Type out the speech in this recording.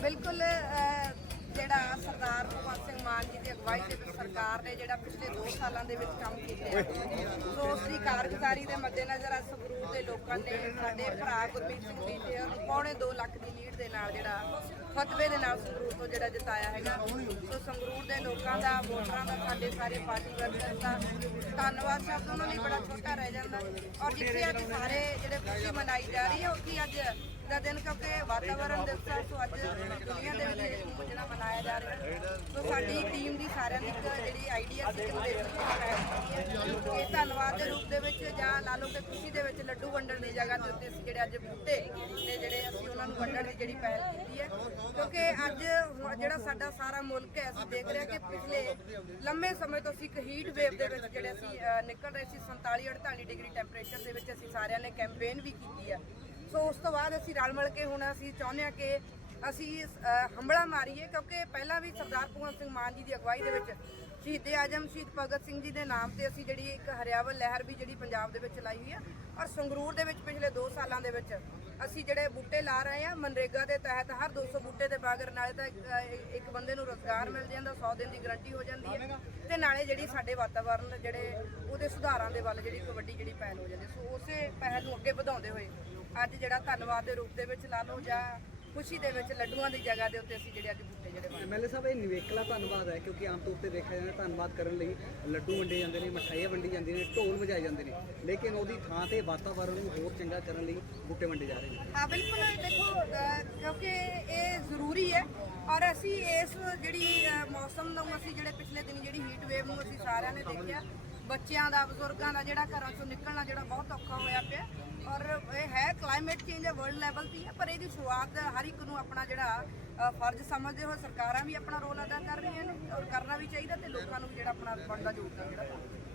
ਬਿਲਕੁਲ ਜਿਹੜਾ ਸਰਦਾਰ ਭਗਵੰਤ ਸਿੰਘ ਮਾਨ ਜੀ ਦੀ ਅਗਵਾਈ ਦੇ ਵਿੱਚ ਸਰਕਾਰ ਨੇ ਜਿਹੜਾ ਪਿਛਲੇ 2 ਸਾਲਾਂ ਦੇ ਵਿੱਚ ਕੰਮ ਕੀਤੇ ਸੋ ਉਸ ਦੀ ਕਾਰਗੁਜ਼ਾਰੀ ਦੇ ਮੱਦੇਨਜ਼ਰ ਅੱਜ ਸੰਗਰੂਰ ਦੇ ਲੋਕਾਂ ਨੇ ਸਾਡੇ ਭਰਾ ਗੁਰਮੀਤ ਸਿੰਘ ਬੀਟੇ ਨੂੰ ਪੌਣੇ 2 ਲੱਖ ਦੀ ਲੀਡ ਦੇ ਨਾਲ ਜਿਹੜਾ ਫਤਵੇ ਦੇ ਨਾਲ ਸੰਗਰੂਰ ਤੋਂ ਜਿਹੜਾ ਜਿਤਾਇਆ ਹੈਗਾ। ਸੋ ਸੰਗਰੂਰ ਦੇ ਲੋਕਾਂ ਦਾ, ਵੋਟਰਾਂ ਦਾ, ਸਾਡੇ ਸਾਰੇ ਪਾਰਟੀ ਵਰਕਰਾਂ ਦਾ ਧੰਨਵਾਦ। ਸ਼ਬਦ ਉਹਨਾਂ ਲਈ ਬੜਾ ਛੋਟਾ ਰਹਿ ਜਾਂਦਾ। ਔਰ ਜਿੱਥੇ ਅੱਜ ਸਾਰੇ ਜਿਹੜੇ ਖੁਸ਼ੀ ਮਨਾਈ ਜਾ ਰਹੀ ਹੈ, ਉੱਥੇ ਅੱਜ ਦਾ ਦਿਨ ਕਿਉਂਕਿ ਵਾਤਾਵਰਣ ਦਿਵਸ ਹੈ ਸੋ ਅੱਜ ਦੁਨੀਆ ਦੇ ਵਿੱਚ ਇਹ ਜਿਹੜਾ ਮਨਾਇਆ ਜਾ ਰਿਹਾ। ਸੋ ਸਾਡੀ ਟੀਮ ਦੀ ਸਾਰਿਆਂ ਦੀ ਇੱਕ ਜਿਹੜੀ ਆਈਡੀਆ ਸੀ ਕਿ ਇਹ ਧੰਨਵਾਦ ਦੇ ਰੂਪ ਦੇ ਵਿੱਚ ਜਾਂ ਲਾ ਲਓ ਕਿ ਖੁਸ਼ੀ ਦੇ ਵਿੱਚ ਲੱਡੂ ਵੰਡਣ ਦੀ ਜਗ੍ਹਾ ਦੇ ਉੱਤੇ ਅਸੀਂ ਜਿਹੜੇ ਅੱਜ ਬੂਟੇ ਤੇ ਜਿਹੜੇ ਅਸੀਂ ਉਹਨਾਂ ਨੂੰ ਵੰਡਣ ਦੀ ਜਿਹੜੀ ਪਹਿਲ ਕੀਤੀ ਹੈ। ਕਿਉਂਕਿ ਅੱਜ ਜਿਹੜਾ ਸਾਡਾ ਸਾਰਾ ਮੁਲਕ ਹੈ, ਅਸੀਂ ਦੇਖ ਰਹੇ ਕਿ ਪਿਛਲੇ ਲੰਮੇ ਸਮੇਂ ਤੋਂ ਅਸੀਂ ਇੱਕ ਹੀਟ ਵੇਵ ਦੇ ਵਿੱਚ ਜਿਹੜੇ ਅਸੀਂ ਨਿਕਲ ਰਹੇ ਸੀ 47 48 ਡਿਗਰੀ ਟੈਂਪਰੇਚਰ ਦੇ ਵਿੱਚ ਅਸੀਂ ਸਾਰਿਆਂ ਨੇ ਕੈਂਪੇਨ ਵੀ ਕੀਤੀ ਹੈ। ਸੋ ਉਸ ਤੋਂ ਬਾਅਦ ਅਸੀਂ ਰਲ ਮਿਲ ਕੇ ਹੁਣ ਅਸੀਂ ਚਾਹੁੰਦੇ ਹਾਂ ਕਿ ਅਸੀਂ ਅ, ਹੰਬਲਾ ਮਾਰੀਏ ਕਿਉਂਕਿ ਪਹਿਲਾਂ ਵੀ ਸਰਦਾਰ ਭਗਵੰਤ ਸਿੰਘ ਮਾਨ ਜੀ ਦੀ ਅਗਵਾਈ ਦੇ ਵਿੱਚ ਸ਼ਹੀਦ ਆਜਮ ਸ਼ਹੀਦ ਭਗਤ ਸਿੰਘ ਜੀ ਦੇ ਨਾਮ ਤੇ ਅਸੀਂ ਜਿਹੜੀ ਇੱਕ ਹਰਿਆਵਲ ਲਹਿਰ ਵੀ ਜਿਹੜੀ ਪੰਜਾਬ ਦੇ ਵਿੱਚ ਲਾਈ ਹੋਈ ਆ ਔਰ ਸੰਗਰੂਰ ਦੇ ਵਿੱਚ ਪਿਛਲੇ 2 ਸਾਲਾਂ ਦੇ ਵਿੱਚ ਅਸੀਂ ਜਿਹੜੇ ਬੂਟੇ ਲਾ ਰਹੇ ਆ ਮਨਰੇਗਾ ਦੇ ਤਹਿਤ ਹਰ 200 ਬੂਟੇ ਦੇ ਬਾਗਰ ਨਾਲੇ ਤਾਂ ਇੱਕ- ਬੰਦੇ ਨੂੰ ਰੋਜ਼ਗਾਰ ਮਿਲ ਜਾਂਦਾ 100 ਦਿਨ ਦੀ ਗਾਰੰਟੀ ਹੋ ਜਾਂਦੀ ਹੈ ਤੇ ਨਾਲੇ ਜਿਹੜੀ ਸਾਡੇ ਵਾਤਾਵਰਣ ਜਿਹੜੇ ਉਹਦੇ ਸੁਧਾਰਾਂ ਦੇ ਵੱਲ ਜਿਹੜੀ ਇੱਕ ਵੱਡੀ ਜਿਹੜੀ ਪਹਿਲ ਹੋ ਜਾਂਦੀ ਸੋ ਉਸੇ ਪਹਿਲ ਨੂੰ ਅੱਗੇ ਵਧਾਉਂਦੇ ਹੋਏ ਅੱਜ ਜਿਹੜਾ ਧੰਨਵਾਦ ਦੇ ਰੂਪ ਦੇ ਵਿੱਚ ਲਾ ਲਓ ਜਾਂ ਖੁਸ਼ੀ ਦੇ ਵਿੱਚ ਲੱਡੂਆਂ ਦੀ ਜਗ੍ਹਾ ਦੇ ਉੱਤੇ ਅਸੀਂ ਜਿਹੜੇ ਅੱਜ ਬੂਟੇ ਜਿਹੜੇ ਬਣਾਏ। ਐਮਐਲਏ ਸਾਹਿਬ ਇਹ ਨਿਵੇਕਲਾ ਧੰਨਵਾਦ ਹੈ ਕਿਉਂਕਿ ਆਮ ਤੌਰ ਤੇ ਦੇਖਿਆ ਜਾਂਦਾ ਧੰਨਵਾਦ ਕਰਨ ਲਈ ਲੱਡੂ ਵੰਡੇ ਜਾਂਦੇ ਨੇ ਮਠਾਈਆਂ ਵੰਡੀ ਜਾਂਦੀਆਂ ਨੇ ਢੋਲ ਵਜਾਏ ਜਾਂਦੇ ਨੇ। ਲੇਕਿਨ ਉਹਦੀ ਥਾਂ ਤੇ ਵਾਤਾਵਰਣ ਨੂੰ ਹੋਰ ਚੰਗਾ ਕਰਨ ਲਈ ਬੂਟੇ ਵੰਡੇ ਜਾ ਰਹੇ ਨੇ। ਹਾਂ ਬਿਲਕੁਲ ਦੇਖੋ ਕਿਉਂਕਿ ਇਹ ਜ਼ਰੂਰੀ ਹੈ ਔਰ ਅਸੀਂ ਇਸ ਜਿਹੜੀ ਮੌਸਮ ਨੂੰ ਅਸੀਂ ਜਿਹੜੇ ਪਿਛਲੇ ਦਿਨ ਜਿਹੜੀ ਹੀਟ ਵੇਵ ਨੂੰ ਅਸੀਂ ਸਾਰਿਆਂ ਨੇ ਦੇਖਿਆ ਬੱਚਿਆਂ ਦਾ ਬਜ਼ੁਰਗਾਂ ਦਾ ਜਿਹੜਾ ਘਰਾਂ ਚੋਂ ਨਿਕਲਣਾ ਜਿਹੜਾ ਬਹੁਤ ਔਖਾ ਹੋਇਆ ਪਿਆ ਔਰ ਕਲਾਈਮੇਟ ਚੇਂਜ ਹੈ ਵਰਲਡ ਲੈਵਲ ਤੇ ਹੈ ਪਰ ਇਹਦੀ ਸ਼ੁਰੂਆਤ ਹਰ ਇੱਕ ਨੂੰ ਆਪਣਾ ਜਿਹੜਾ ਫਰਜ਼ ਸਮਝਦੇ ਹੋਏ ਸਰਕਾਰਾਂ ਵੀ ਆਪਣਾ ਰੋਲ ਅਦਾ ਕਰ ਰਹੀਆਂ ਨੇ ਔਰ ਕਰਨਾ ਵੀ ਚਾਹੀਦਾ ਤੇ ਲੋਕਾਂ ਨੂੰ ਵੀ ਜਿਹੜਾ ਆਪਣਾ ਬਣਦਾ ਯੋਗਦਾਨ ਜਿਹੜਾ।